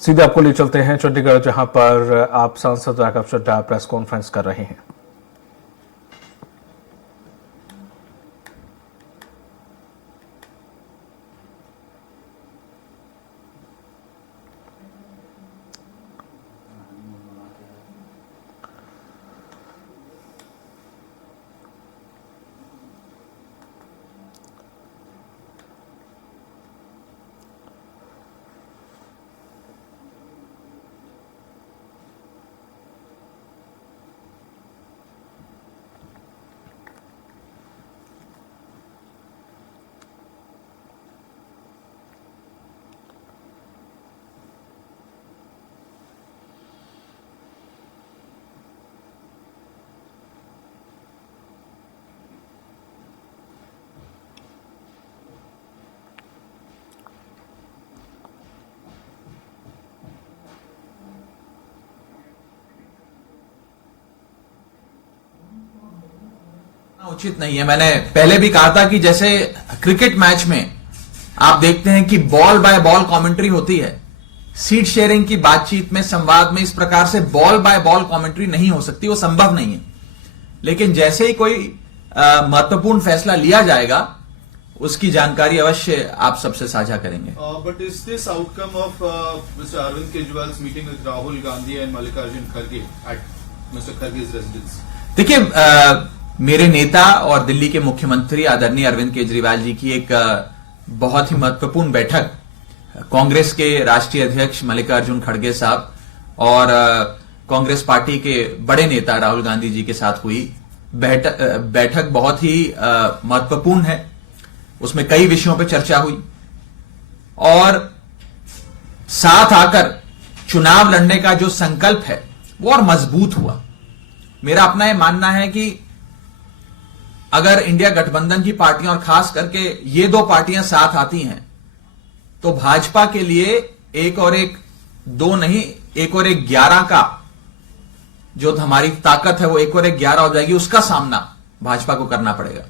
सीधे आपको ले चलते हैं चंडीगढ़, जहां पर आप सांसद राघव चड्ढा प्रेस कॉन्फ्रेंस कर रहे हैं। उचित नहीं है। मैंने पहले भी कहा था कि जैसे क्रिकेट मैच में आप देखते हैं कि बॉल बाय बॉल कमेंट्री होती है, सीट शेयरिंग की बातचीत में, संवाद में इस प्रकार से बॉल बाय बॉल कमेंट्री नहीं हो सकती, वो संभव नहीं है। लेकिन जैसे ही कोई महत्वपूर्ण फैसला लिया जाएगा उसकी जानकारी अवश्य आप सबसे साझा करेंगे। But is this outcome of Mister Arvind Kejriwal meeting with Rahul Gandhi and Mallikarjun खड़गे एट मिस्टर खड़गे's रेजिडेंस? देखिए, मेरे नेता और दिल्ली के मुख्यमंत्री आदरणीय अरविंद केजरीवाल जी की एक बहुत ही महत्वपूर्ण बैठक कांग्रेस के राष्ट्रीय अध्यक्ष मल्लिकार्जुन खड़गे साहब और कांग्रेस पार्टी के बड़े नेता राहुल गांधी जी के साथ हुई। बैठक बहुत ही महत्वपूर्ण है, उसमें कई विषयों पर चर्चा हुई और साथ आकर चुनाव लड़ने का जो संकल्प है वो और मजबूत हुआ। मेरा अपना यह मानना है कि अगर इंडिया गठबंधन की पार्टियां और खास करके ये दो पार्टियां साथ आती हैं तो भाजपा के लिए एक और एक दो नहीं, एक और एक 11 का जो हमारी ताकत है वो एक और एक 11 हो जाएगी। उसका सामना भाजपा को करना पड़ेगा।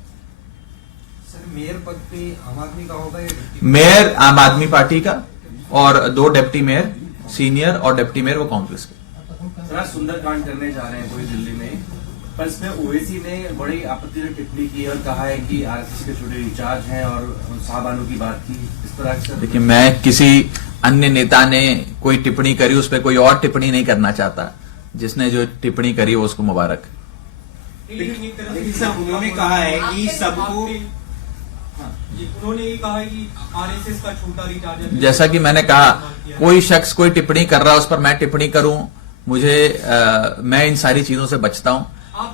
सर, मेयर पद पे आम आदमी का होगा या मेयर आम आदमी पार्टी का और 2 डिप्टी मेयर, सीनियर और डिप्टी मेयर वो कांग्रेस के। सर, सुंदरकांड करने जा रहे हैं पूरी दिल्ली में, पर इसमें ओवैसी ने बड़ी आपत्तिजनक टिप्पणी की और कहा है कि आरएसएस के छोटे इंचार्ज हैं और साहबानों की बात की इस तरह से। देखिए, मैं किसी अन्य नेता ने कोई टिप्पणी करी उस पर कोई और टिप्पणी नहीं करना चाहता। जिसने जो टिप्पणी करी वो उसको मुबारक। लेकिन सर, उन्होंने कहा है कि सबको, उन्होंने ये कहा है कि आरएसएस का छोटा रिचार्ज, जैसा कि मैंने कहा, कोई शख्स कोई टिप्पणी कर रहा है उस पर मैं टिप्पणी करूं, मुझे मैं इन सारी चीजों से बचता हूं।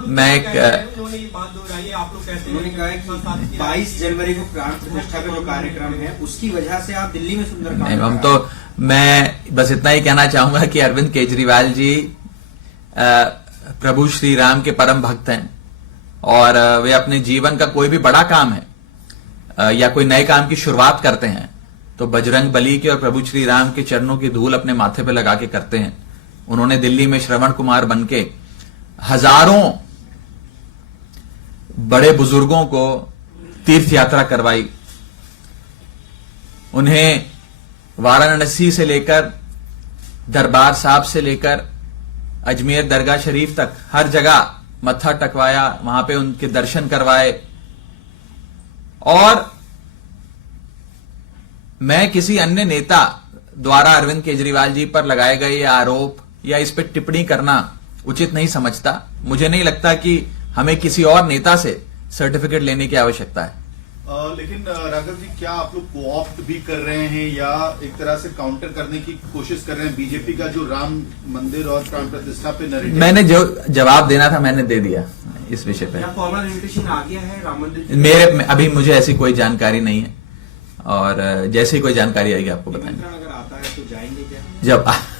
मैं एक उन्होंने ये बात दोहराई, आप लोग कहते हैं, उन्होंने कहा है कि 22 जनवरी को प्राण प्रतिष्ठा का जो कार्यक्रम है उसकी वजह से आप दिल्ली में सुंदरकांड। हम तो, मैं बस इतना ही कहना चाहूंगा कि अरविंद केजरीवाल जी प्रभु श्री राम के परम भक्त हैं और वे अपने जीवन का कोई भी बड़ा काम है या कोई नए काम की शुरुआत करते हैं तो बजरंग बली के और प्रभु श्री राम के चरणों की धूल अपने माथे पे लगा के करते हैं। उन्होंने दिल्ली में श्रवण कुमार बनके हजारों बड़े बुजुर्गों को तीर्थ यात्रा करवाई। उन्हें वाराणसी से लेकर दरबार साहब से लेकर अजमेर दरगाह शरीफ तक हर जगह मत्था टकवाया, वहां पे उनके दर्शन करवाए। और मैं किसी अन्य नेता द्वारा अरविंद केजरीवाल जी पर लगाए गए आरोप या इस पर टिप्पणी करना उचित नहीं समझता। मुझे नहीं लगता कि हमें किसी और नेता से सर्टिफिकेट लेने की आवश्यकता है। लेकिन राघव जी, क्या आप लोग कोऑप्ट भी कर रहे हैं या एक तरह से काउंटर करने की कोशिश कर रहे हैं बीजेपी का जो राम मंदिर और प्राण प्रतिष्ठा पे नैरेटिव? मैंने जो जवाब देना था मैंने दे दिया इस विषय पे। फॉर्मल इन्विटेशन आ गया है राम मंदिर? मेरे अभी मुझे ऐसी कोई जानकारी नहीं है और जैसे ही कोई जानकारी आएगी आपको बताएंगे। अगर आता है तो जाएंगे क्या?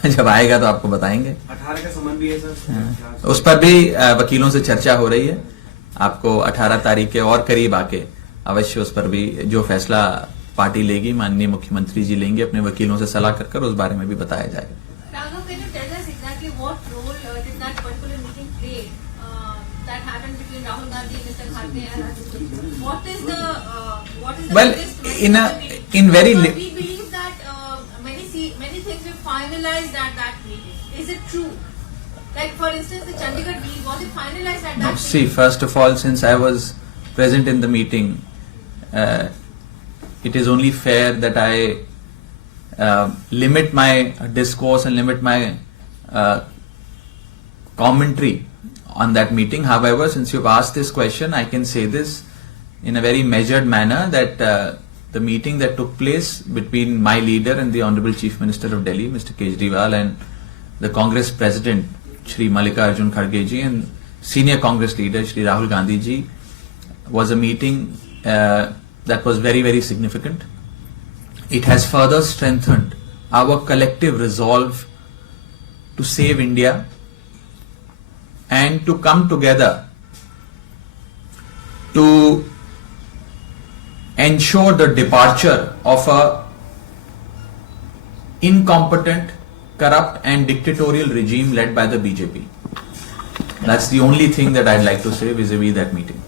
जब आएगा तो आपको बताएंगे। 18 का समन भी है सर। उस पर भी वकीलों से चर्चा हो रही है। आपको 18 तारीख के और करीब आके अवश्य उस पर भी जो फैसला पार्टी लेगी, माननीय मुख्यमंत्री जी लेंगे, अपने वकीलों से सलाह कर उस बारे में भी बताया जाएगा। Raghav, can you tell us exactly what role did that particular meeting play that happened between Rahul Gandhi, Mr. Kharge and Rajat? What is the Well, biggest in message of the meeting? in very Because we believe that many things we finalized at that meeting? Is it true? Like, for instance, the Chandigarh deal, was it finalized at that No, meeting? see, first of all, since I was present in the meeting, it is only fair that I limit my discourse and limit my commentary on that meeting. However, since you've asked this question, I can say this in a very measured manner that the meeting that took place between my leader and the Honorable Chief Minister of Delhi, Mr. Kejriwal, and the Congress President, Shri Mallikarjun Kharge ji, and Senior Congress Leader, Shri Rahul Gandhi ji, was a meeting that was very, very significant. It has further strengthened our collective resolve to save India and to come together to ensure the departure of a incompetent, corrupt and dictatorial regime led by the BJP. That's the only thing that I'd like to say vis-a-vis that meeting.